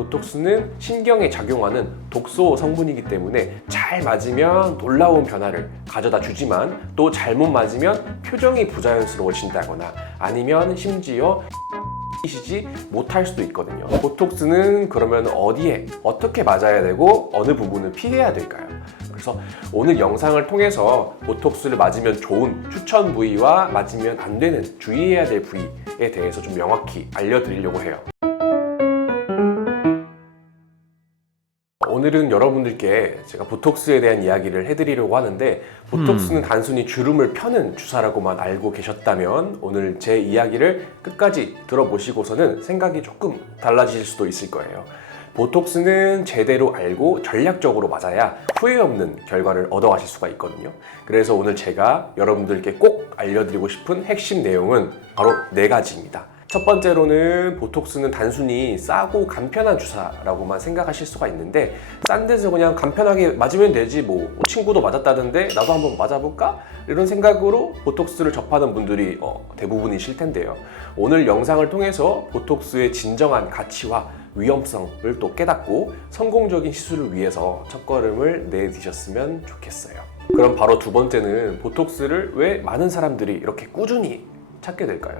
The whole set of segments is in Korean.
보톡스는 신경에 작용하는 독소 성분이기 때문에 잘 맞으면 놀라운 변화를 가져다 주지만 또 잘못 맞으면 표정이 부자연스러워진다거나 아니면 심지어 이시지 못할 수도 있거든요. 보톡스는 그러면 어디에 어떻게 맞아야 되고 어느 부분을 피해야 될까요? 그래서 오늘 영상을 통해서 보톡스를 맞으면 좋은 추천 부위와 맞으면 안 되는 주의해야 될 부위에 대해서 좀 명확히 알려드리려고 해요. 오늘은 여러분들께 제가 보톡스에 대한 이야기를 해드리려고 하는데 보톡스는 단순히 주름을 펴는 주사라고만 알고 계셨다면 오늘 제 이야기를 끝까지 들어보시고서는 생각이 조금 달라지실 수도 있을 거예요. 보톡스는 제대로 알고 전략적으로 맞아야 후회 없는 결과를 얻어가실 수가 있거든요. 그래서 오늘 제가 여러분들께 꼭 알려드리고 싶은 핵심 내용은 바로 4가지입니다. 첫 번째로는 보톡스는 단순히 싸고 간편한 주사라고만 생각하실 수가 있는데 싼 데서 그냥 간편하게 맞으면 되지 뭐 친구도 맞았다던데 나도 한번 맞아볼까? 이런 생각으로 보톡스를 접하는 분들이 대부분이실 텐데요. 오늘 영상을 통해서 보톡스의 진정한 가치와 위험성을 또 깨닫고 성공적인 시술을 위해서 첫걸음을 내디셨으면 좋겠어요. 그럼 바로 두 번째는 보톡스를 왜 많은 사람들이 이렇게 꾸준히 찾게 될까요?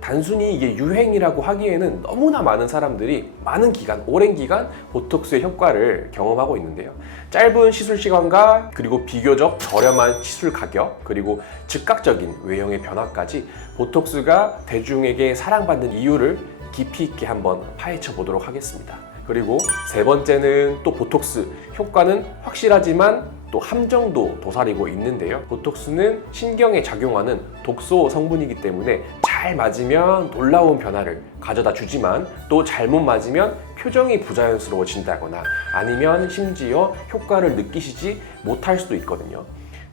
단순히 이게 유행이라고 하기에는 너무나 많은 사람들이 많은 기간, 오랜 기간 보톡스의 효과를 경험하고 있는데요. 짧은 시술 시간과 그리고 비교적 저렴한 시술 가격, 그리고 즉각적인 외형의 변화까지 보톡스가 대중에게 사랑받는 이유를 깊이 있게 한번 파헤쳐 보도록 하겠습니다. 그리고 세 번째는 또 보톡스 효과는 확실하지만 또 함정도 도사리고 있는데요. 보톡스는 신경에 작용하는 독소 성분이기 때문에 잘 맞으면 놀라운 변화를 가져다 주지만 또 잘못 맞으면 표정이 부자연스러워진다거나 아니면 심지어 효과를 느끼시지 못할 수도 있거든요.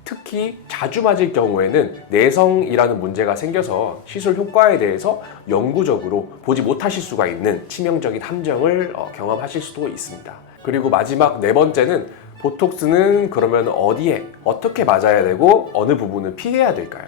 특히 자주 맞을 경우에는 내성이라는 문제가 생겨서 시술 효과에 대해서 영구적으로 보지 못하실 수가 있는 치명적인 함정을 경험하실 수도 있습니다. 그리고 마지막 4번째는 보톡스는 그러면 어디에 어떻게 맞아야 되고 어느 부분을 피해야 될까요?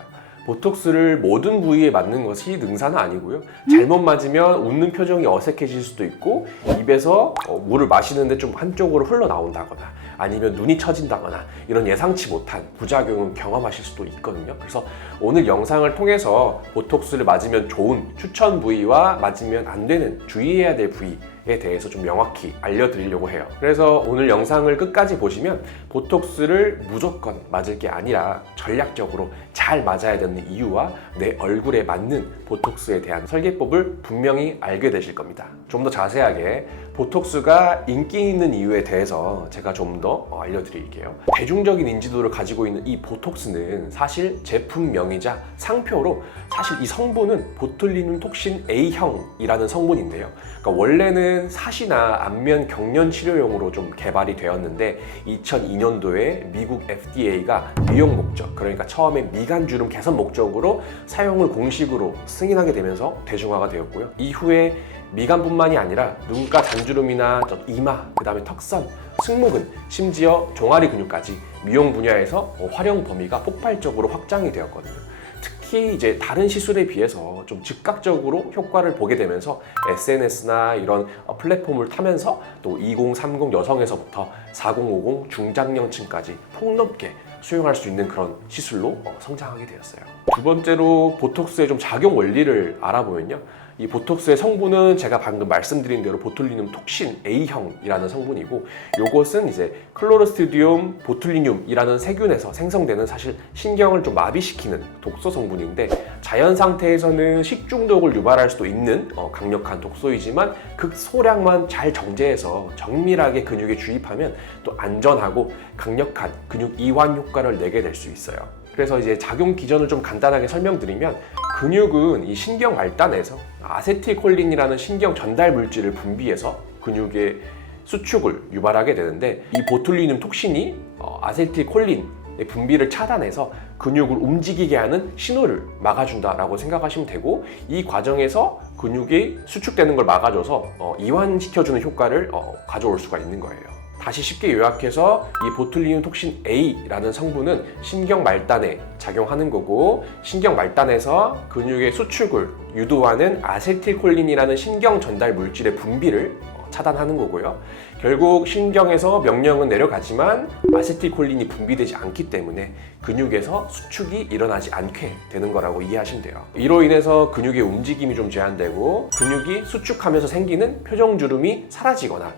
보톡스를 모든 부위에 맞는 것이 능사는 아니고요. 잘못 맞으면 웃는 표정이 어색해질 수도 있고 입에서 물을 마시는데 좀 한쪽으로 흘러나온다거나 아니면 눈이 처진다거나 이런 예상치 못한 부작용을 경험하실 수도 있거든요. 그래서 오늘 영상을 통해서 보톡스를 맞으면 좋은 추천 부위와 맞으면 안 되는 주의해야 될 부위에 대해서 좀 명확히 알려드리려고 해요. 그래서 오늘 영상을 끝까지 보시면 보톡스를 무조건 맞을 게 아니라 전략적으로 잘 맞아야 되는 이유와 내 얼굴에 맞는 보톡스에 대한 설계법을 분명히 알게 되실 겁니다. 좀 더 자세하게 보톡스가 인기 있는 이유에 대해서 제가 좀 더 알려드릴게요. 대중적인 인지도를 가지고 있는 이 보톡스는 사실 제품명이자 상표로 사실 이 성분은 보툴리눔 톡신 A형이라는 성분인데요. 그러니까 원래는 사시나 안면 경련 치료용으로 좀 개발이 되었는데 2002년도에 미국 FDA가 미용 목적, 그러니까 처음에 미간주름 개선 목적으로 사용을 공식으로 승인하게 되면서 대중화가 되었고요. 이후에 미간뿐만이 아니라 눈가 잔주름이나 이마, 그 다음에 턱선, 승모근, 심지어 종아리 근육까지 미용 분야에서 활용 범위가 폭발적으로 확장이 되었거든요. 특히 이제 다른 시술에 비해서 좀 즉각적으로 효과를 보게 되면서 SNS나 이런 플랫폼을 타면서 또 20, 30 여성에서부터 40, 50 중장년층까지 폭넓게 수용할 수 있는 그런 시술로 성장하게 되었어요. 두 번째로 보톡스의 좀 작용 원리를 알아보면요. 이 보톡스의 성분은 제가 방금 말씀드린 대로 보툴리눔 톡신 A형이라는 성분이고 이것은 이제 클로르스티디움 보툴리눔이라는 세균에서 생성되는 사실 신경을 좀 마비시키는 독소 성분인데 자연 상태에서는 식중독을 유발할 수도 있는 강력한 독소이지만 극소량만 잘 정제해서 정밀하게 근육에 주입하면 또 안전하고 강력한 근육 이완 효과를 내게 될 수 있어요. 그래서 이제 작용 기전을 좀 간단하게 설명드리면 근육은 이 신경 말단에서 아세틸콜린이라는 신경 전달 물질을 분비해서 근육의 수축을 유발하게 되는데 이 보툴리눔 톡신이 아세틸콜린의 분비를 차단해서 근육을 움직이게 하는 신호를 막아준다라고 생각하시면 되고 이 과정에서 근육이 수축되는 걸 막아줘서 이완시켜주는 효과를 가져올 수가 있는 거예요. 다시 쉽게 요약해서 이 보툴리눔 톡신 A라는 성분은 신경 말단에 작용하는 거고 신경 말단에서 근육의 수축을 유도하는 아세틸콜린이라는 신경 전달 물질의 분비를 차단하는 거고요. 결국 신경에서 명령은 내려가지만 아세틸콜린이 분비되지 않기 때문에 근육에서 수축이 일어나지 않게 되는 거라고 이해하시면 돼요. 이로 인해서 근육의 움직임이 좀 제한되고 근육이 수축하면서 생기는 표정주름이 사라지거나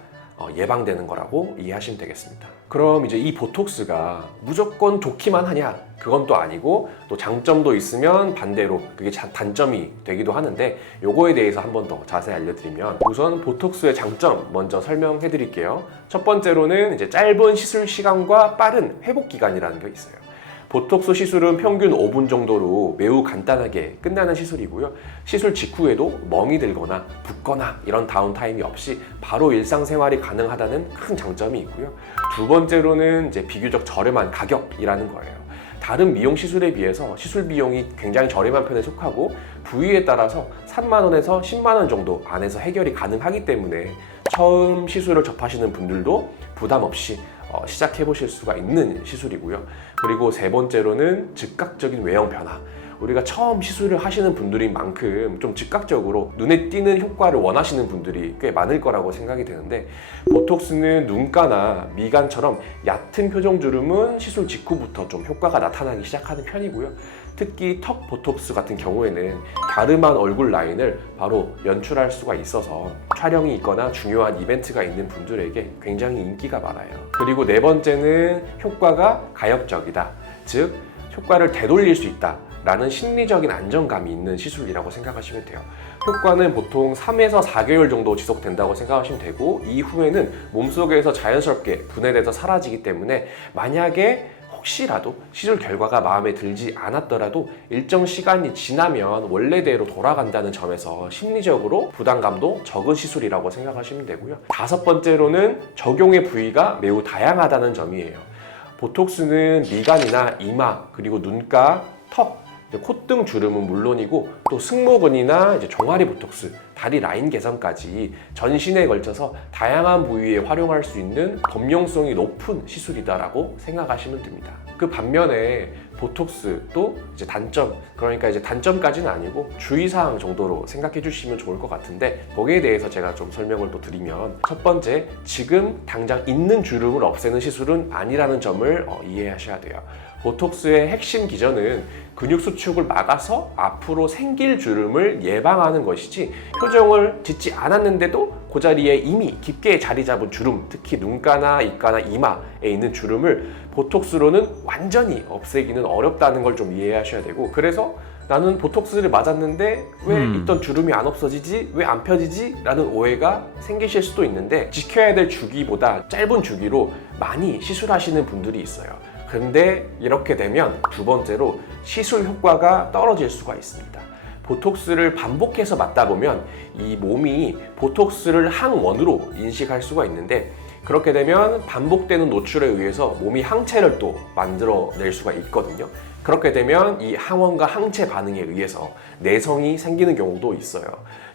예방되는 거라고 이해하시면 되겠습니다. 그럼 이제 이 보톡스가 무조건 좋기만 하냐? 그건 또 아니고 또 장점도 있으면 반대로 그게 단점이 되기도 하는데 요거에 대해서 한 번 더 자세히 알려드리면 우선 보톡스의 장점 먼저 설명해 드릴게요. 첫 번째로는 이제 짧은 시술 시간과 빠른 회복 기간이라는 게 있어요. 보톡스 시술은 평균 5분 정도로 매우 간단하게 끝나는 시술이고요. 시술 직후에도 멍이 들거나 붓거나 이런 다운타임이 없이 바로 일상생활이 가능하다는 큰 장점이 있고요. 두 번째로는 이제 비교적 저렴한 가격이라는 거예요. 다른 미용 시술에 비해서 시술 비용이 굉장히 저렴한 편에 속하고 부위에 따라서 3만 원에서 10만 원 정도 안에서 해결이 가능하기 때문에 처음 시술을 접하시는 분들도 부담 없이 시작해 보실 수가 있는 시술이고요. 그리고 세 번째로는 즉각적인 외형 변화. 우리가 처음 시술을 하시는 분들인 만큼 좀 즉각적으로 눈에 띄는 효과를 원하시는 분들이 꽤 많을 거라고 생각이 되는데 보톡스는 눈가나 미간처럼 얕은 표정주름은 시술 직후부터 좀 효과가 나타나기 시작하는 편이고요. 특히 턱 보톡스 같은 경우에는 갸름한 얼굴 라인을 바로 연출할 수가 있어서 촬영이 있거나 중요한 이벤트가 있는 분들에게 굉장히 인기가 많아요. 그리고 네 번째는 효과가 가역적이다. 즉 효과를 되돌릴 수 있다 라는 심리적인 안정감이 있는 시술이라고 생각하시면 돼요. 효과는 보통 3에서 4개월 정도 지속된다고 생각하시면 되고 이후에는 몸속에서 자연스럽게 분해돼서 사라지기 때문에 만약에 혹시라도 시술 결과가 마음에 들지 않았더라도 일정 시간이 지나면 원래대로 돌아간다는 점에서 심리적으로 부담감도 적은 시술이라고 생각하시면 되고요. 다섯 번째로는 적용의 부위가 매우 다양하다는 점이에요. 보톡스는 미간이나 이마, 그리고 눈가, 턱, 콧등 주름은 물론이고 또 승모근이나 종아리 보톡스, 다리 라인 개선까지 전신에 걸쳐서 다양한 부위에 활용할 수 있는 범용성이 높은 시술이다라고 생각하시면 됩니다. 그 반면에 보톡스도 이제 단점, 그러니까 이제 단점까지는 아니고 주의사항 정도로 생각해 주시면 좋을 것 같은데 거기에 대해서 제가 좀 설명을 또 드리면 첫 번째, 지금 당장 있는 주름을 없애는 시술은 아니라는 점을 이해하셔야 돼요. 보톡스의 핵심 기전은 근육 수축을 막아서 앞으로 생길 주름을 예방하는 것이지 표정을 짓지 않았는데도 그 자리에 이미 깊게 자리 잡은 주름, 특히 눈가나 입가나 이마에 있는 주름을 보톡스로는 완전히 없애기는 어렵다는 걸 좀 이해하셔야 되고 그래서 나는 보톡스를 맞았는데 왜 있던 주름이 안 없어지지? 왜 안 펴지지? 라는 오해가 생기실 수도 있는데 지켜야 될 주기보다 짧은 주기로 많이 시술하시는 분들이 있어요. 근데 이렇게 되면 두 번째로 시술 효과가 떨어질 수가 있습니다. 보톡스를 반복해서 맞다 보면 이 몸이 보톡스를 항원으로 인식할 수가 있는데 그렇게 되면 반복되는 노출에 의해서 몸이 항체를 또 만들어낼 수가 있거든요. 그렇게 되면 이 항원과 항체 반응에 의해서 내성이 생기는 경우도 있어요.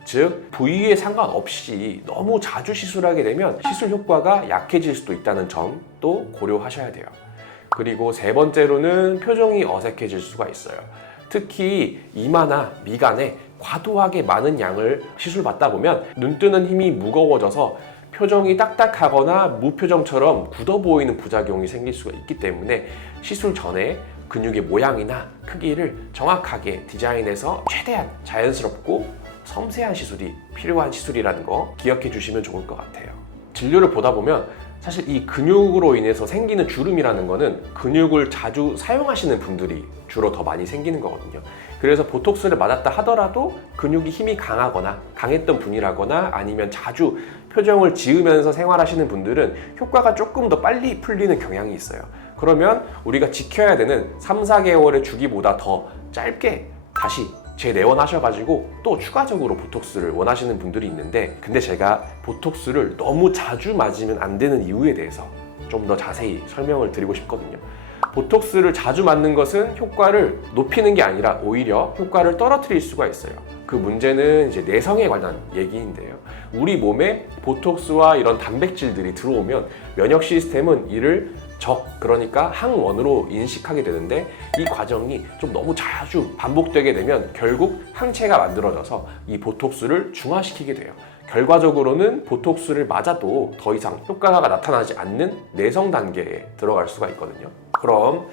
즉 부위에 상관없이 너무 자주 시술하게 되면 시술 효과가 약해질 수도 있다는 점도 고려하셔야 돼요. 그리고 세 번째로는 표정이 어색해질 수가 있어요. 특히 이마나 미간에 과도하게 많은 양을 시술받다 보면 눈 뜨는 힘이 무거워져서 표정이 딱딱하거나 무표정처럼 굳어 보이는 부작용이 생길 수가 있기 때문에 시술 전에 근육의 모양이나 크기를 정확하게 디자인해서 최대한 자연스럽고 섬세한 시술이 필요한 시술이라는 거 기억해 주시면 좋을 것 같아요. 진료를 보다 보면 사실 이 근육으로 인해서 생기는 주름이라는 거는 근육을 자주 사용하시는 분들이 주로 더 많이 생기는 거거든요. 그래서 보톡스를 맞았다 하더라도 근육이 힘이 강하거나 강했던 분이라거나 아니면 자주 표정을 지으면서 생활하시는 분들은 효과가 조금 더 빨리 풀리는 경향이 있어요. 그러면 우리가 지켜야 되는 3, 4개월의 주기보다 더 짧게 다시 재내원하셔가지고 또 추가적으로 보톡스를 원하시는 분들이 있는데 근데 제가 보톡스를 너무 자주 맞으면 안 되는 이유에 대해서 좀 더 자세히 설명을 드리고 싶거든요. 보톡스를 자주 맞는 것은 효과를 높이는 게 아니라 오히려 효과를 떨어뜨릴 수가 있어요. 그 문제는 이제 내성에 관한 얘기인데요. 우리 몸에 보톡스와 이런 단백질들이 들어오면 면역 시스템은 이를 그러니까 항원으로 인식하게 되는데 이 과정이 좀 너무 자주 반복되게 되면 결국 항체가 만들어져서 이 보톡스를 중화시키게 돼요. 결과적으로는 보톡스를 맞아도 더 이상 효과가 나타나지 않는 내성 단계에 들어갈 수가 있거든요. 그럼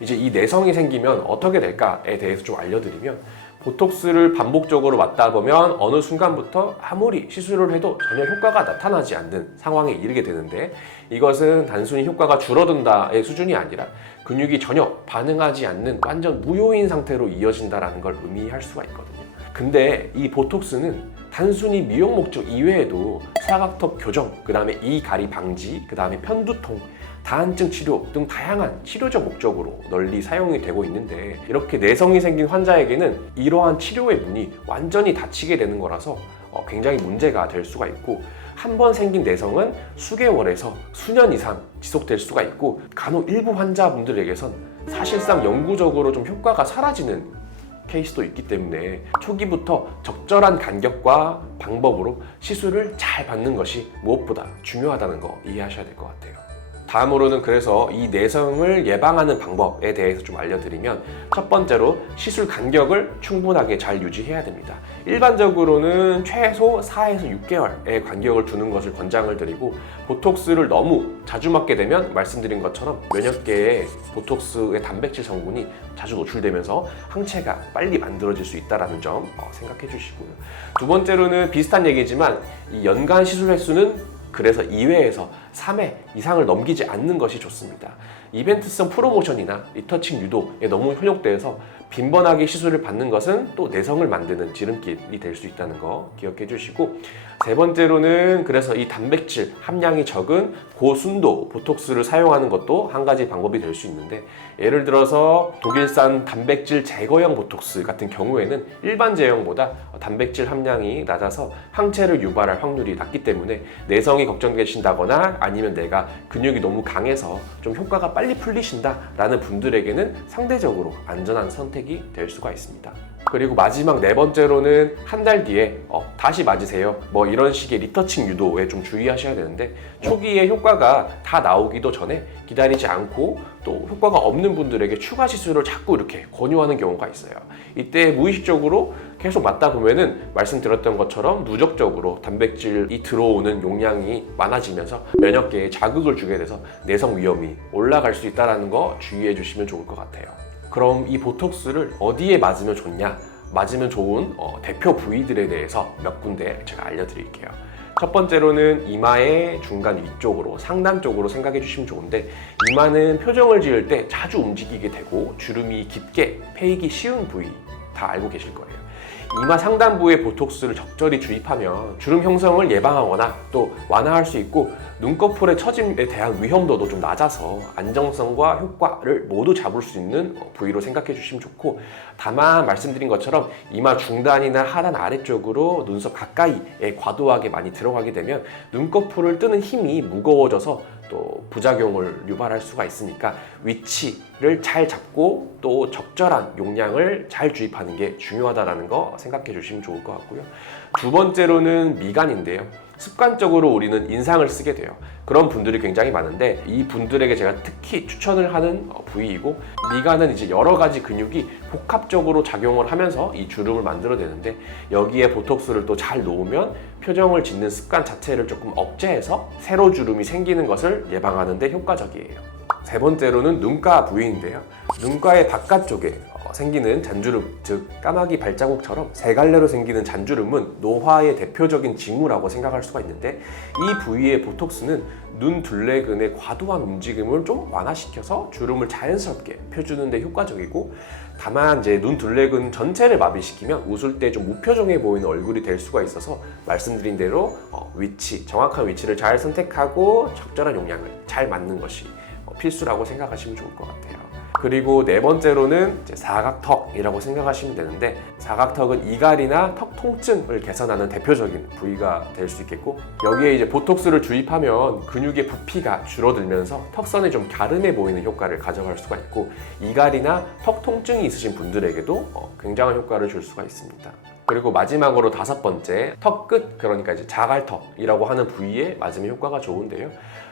이제 이 내성이 생기면 어떻게 될까에 대해서 좀 알려드리면, 보톡스를 반복적으로 맞다 보면 어느 순간부터 아무리 시술을 해도 전혀 효과가 나타나지 않는 상황에 이르게 되는데, 이것은 단순히 효과가 줄어든다의 수준이 아니라 근육이 전혀 반응하지 않는 완전 무효인 상태로 이어진다는 걸 의미할 수가 있거든요. 근데 이 보톡스는 단순히 미용 목적 이외에도 사각턱 교정, 그 다음에 이가리 방지, 그 다음에 편두통, 다한증 치료 등 다양한 치료적 목적으로 널리 사용이 되고 있는데, 이렇게 내성이 생긴 환자에게는 이러한 치료의 문이 완전히 닫히게 되는 거라서 굉장히 문제가 될 수가 있고, 한 번 생긴 내성은 수개월에서 수년 이상 지속될 수가 있고, 간혹 일부 환자분들에게선 사실상 영구적으로 좀 효과가 사라지는 케이스도 있기 때문에 초기부터 적절한 간격과 방법으로 시술을 잘 받는 것이 무엇보다 중요하다는 거 이해하셔야 될 것 같아요. 다음으로는 그래서 이 내성을 예방하는 방법에 대해서 좀 알려드리면, 첫 번째로 시술 간격을 충분하게 잘 유지해야 됩니다. 일반적으로는 최소 4에서 6개월의 간격을 두는 것을 권장을 드리고, 보톡스를 너무 자주 맞게 되면 말씀드린 것처럼 몇몇 개의 보톡스의 단백질 성분이 자주 노출되면서 항체가 빨리 만들어질 수 있다는 점 생각해 주시고요. 두 번째로는 비슷한 얘기지만, 이 연간 시술 횟수는 그래서 2회에서 3회 이상을 넘기지 않는 것이 좋습니다. 이벤트성 프로모션이나 리터칭 유도에 너무 현혹돼서 빈번하게 시술을 받는 것은 또 내성을 만드는 지름길이 될 수 있다는 거 기억해 주시고, 세 번째로는 그래서 이 단백질 함량이 적은 고순도 보톡스를 사용하는 것도 한 가지 방법이 될 수 있는데, 예를 들어서 독일산 단백질 제거형 보톡스 같은 경우에는 일반 제형보다 단백질 함량이 낮아서 항체를 유발할 확률이 낮기 때문에 내성이 걱정되신다거나 아니면 내가 근육이 너무 강해서 좀 효과가 빨리 풀리신다 라는 분들에게는 상대적으로 안전한 선택이 될 수가 있습니다. 그리고 마지막 네 번째로는 한 달 뒤에 다시 맞으세요, 뭐 이런 식의 리터칭 유도에 좀 주의하셔야 되는데, 초기에 효과가 다 나오기도 전에 기다리지 않고 또 효과가 없는 분들에게 추가 시술을 자꾸 이렇게 권유하는 경우가 있어요. 이때 무의식적으로 계속 맞다 보면은 말씀드렸던 것처럼 누적적으로 단백질이 들어오는 용량이 많아지면서 면역계에 자극을 주게 돼서 내성 위험이 올라갈 수 있다는 거 주의해 주시면 좋을 것 같아요. 그럼 이 보톡스를 어디에 맞으면 좋냐? 맞으면 좋은 대표 부위들에 대해서 몇 군데 제가 알려드릴게요. 첫 번째로는 이마의 중간 위쪽으로, 상단 쪽으로 생각해 주시면 좋은데, 이마는 표정을 지을 때 자주 움직이게 되고 주름이 깊게 패이기 쉬운 부위 다 알고 계실 거예요. 이마 상단부에 보톡스를 적절히 주입하면 주름 형성을 예방하거나 또 완화할 수 있고, 눈꺼풀의 처짐에 대한 위험도도 좀 낮아서 안정성과 효과를 모두 잡을 수 있는 부위로 생각해 주시면 좋고, 다만 말씀드린 것처럼 이마 중단이나 하단 아래쪽으로 눈썹 가까이에 과도하게 많이 들어가게 되면 눈꺼풀을 뜨는 힘이 무거워져서 또 부작용을 유발할 수가 있으니까 위치를 잘 잡고 또 적절한 용량을 잘 주입하는 게 중요하다는 거 생각해 주시면 좋을 것 같고요. 두 번째로는 미간인데요. 습관적으로 우리는 인상을 쓰게 돼요. 그런 분들이 굉장히 많은데, 이 분들에게 제가 특히 추천을 하는 부위이고, 미간은 이제 여러 가지 근육이 복합적으로 작용을 하면서 이 주름을 만들어내는데, 여기에 보톡스를 또 잘 놓으면 표정을 짓는 습관 자체를 조금 억제해서 세로 주름이 생기는 것을 예방하는 데 효과적이에요. 세 번째로는 눈가 부위인데요. 눈가의 바깥쪽에 생기는 잔주름, 즉 까마귀 발자국처럼 세 갈래로 생기는 잔주름은 노화의 대표적인 징후라고 생각할 수가 있는데, 이 부위의 보톡스는 눈 둘레근의 과도한 움직임을 좀 완화시켜서 주름을 자연스럽게 펴주는 데 효과적이고, 다만 이제 눈 둘레근 전체를 마비시키면 웃을 때 좀 무표정해 보이는 얼굴이 될 수가 있어서 말씀드린 대로 정확한 위치를 잘 선택하고 적절한 용량을 잘 맞는 것이 필수라고 생각하시면 좋을 것 같아요. 그리고 네 번째로는 이제 사각턱이라고 생각하시면 되는데, 사각턱은 이갈이나 턱 통증을 개선하는 대표적인 부위가 될 수 있겠고, 여기에 이제 보톡스를 주입하면 근육의 부피가 줄어들면서 턱선이 좀 갸름해 보이는 효과를 가져갈 수가 있고, 이갈이나 턱 통증이 있으신 분들에게도 굉장한 효과를 줄 수가 있습니다. 그리고 마지막으로 5번째, 턱 끝, 그러니까 이제 자갈턱이라고 하는 부위에 맞으면 효과가 좋은데요.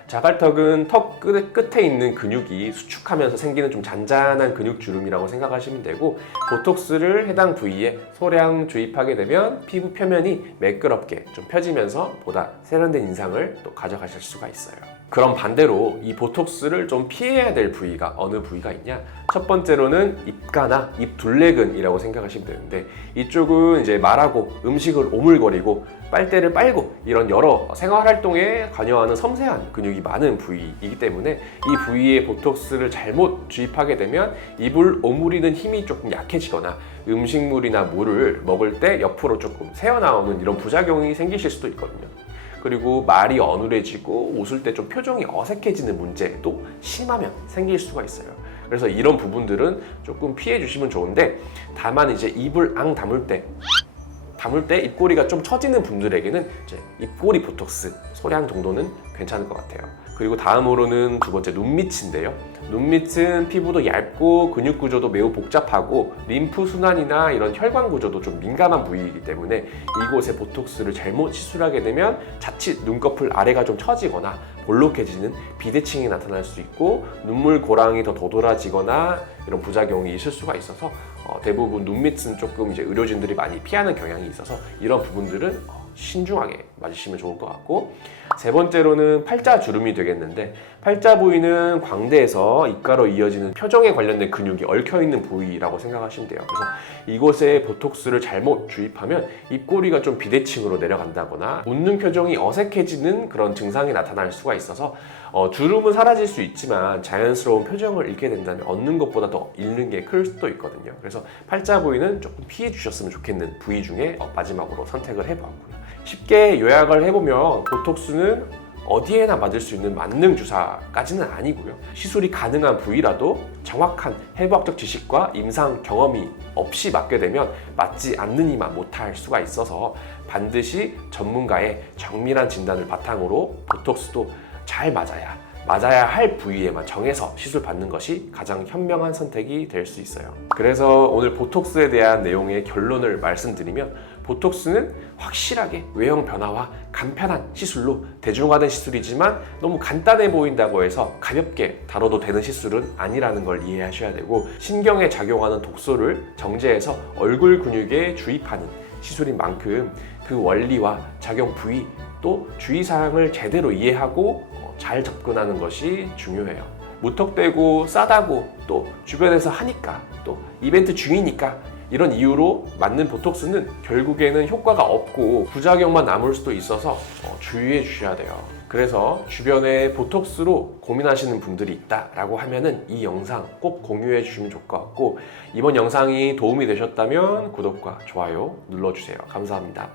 자갈턱은 턱 끝에 있는 근육이 수축하면서 생기는 좀 잔잔한 근육 주름이라고 생각하시면 되고, 보톡스를 해당 부위에 소량 주입하게 되면 피부 표면이 매끄럽게 좀 펴지면서 보다 세련된 인상을 또 가져가실 수가 있어요. 그럼 반대로 이 보톡스를 좀 피해야 될 부위가 어느 부위가 있냐? 첫 번째로는 입가나 입 둘레근이라고 생각하시면 되는데, 이쪽은 이제 말하고 음식을 오물거리고 빨대를 빨고 이런 여러 생활활동에 관여하는 섬세한 근육이 많은 부위이기 때문에 이 부위에 보톡스를 잘못 주입하게 되면 입을 오므리는 힘이 조금 약해지거나 음식물이나 물을 먹을 때 옆으로 조금 새어나오는 이런 부작용이 생기실 수도 있거든요. 그리고 말이 어눌해지고 웃을 때 좀 표정이 어색해지는 문제도 심하면 생길 수가 있어요. 그래서 이런 부분들은 조금 피해 주시면 좋은데, 다만 이제 입을 다물 때 입꼬리가 좀 처지는 분들에게는 이제 입꼬리 보톡스 소량 정도는 괜찮을 것 같아요. 그리고 다음으로는 두 번째, 눈밑인데요. 눈밑은 피부도 얇고 근육 구조도 매우 복잡하고 림프 순환이나 이런 혈관 구조도 좀 민감한 부위이기 때문에 이곳에 보톡스를 잘못 시술하게 되면 자칫 눈꺼풀 아래가 좀 처지거나 볼록해지는 비대칭이 나타날 수 있고 눈물 고랑이 더 도드라지거나 이런 부작용이 있을 수가 있어서 대부분 눈밑은 조금 이제 의료진들이 많이 피하는 경향이 있어서 이런 부분들은 신중하게 맞으시면 좋을 것 같고, 세 번째로는 팔자 주름이 되겠는데, 팔자 부위는 광대에서 입가로 이어지는 표정에 관련된 근육이 얽혀있는 부위라고 생각하시면 돼요. 그래서 이곳에 보톡스를 잘못 주입하면 입꼬리가 좀 비대칭으로 내려간다거나 웃는 표정이 어색해지는 그런 증상이 나타날 수가 있어서 주름은 사라질 수 있지만 자연스러운 표정을 잃게 된다면 얻는 것보다 더 잃는 게 클 수도 있거든요. 그래서 팔자 부위는 조금 피해 주셨으면 좋겠는 부위 중에 마지막으로 선택을 해보았고요. 쉽게 요약을 해보면 보톡스는 어디에나 맞을 수 있는 만능 주사까지는 아니고요. 시술이 가능한 부위라도 정확한 해부학적 지식과 임상 경험이 없이 맞게 되면 맞지 않는 이만 못할 수가 있어서 반드시 전문가의 정밀한 진단을 바탕으로 보톡스도 잘 맞아야 할 부위에만 정해서 시술 받는 것이 가장 현명한 선택이 될 수 있어요. 그래서 오늘 보톡스에 대한 내용의 결론을 말씀드리면, 보톡스는 확실하게 외형 변화와 간편한 시술로 대중화된 시술이지만 너무 간단해 보인다고 해서 가볍게 다뤄도 되는 시술은 아니라는 걸 이해하셔야 되고, 신경에 작용하는 독소를 정제해서 얼굴 근육에 주입하는 시술인 만큼 그 원리와 작용 부위 또 주의사항을 제대로 이해하고 잘 접근하는 것이 중요해요. 무턱대고 싸다고 또 주변에서 하니까 또 이벤트 중이니까 이런 이유로 맞는 보톡스는 결국에는 효과가 없고 부작용만 남을 수도 있어서 주의해 주셔야 돼요. 그래서 주변에 보톡스로 고민하시는 분들이 있다라고 하면은 이 영상 꼭 공유해 주시면 좋을 것 같고, 이번 영상이 도움이 되셨다면 구독과 좋아요 눌러주세요. 감사합니다.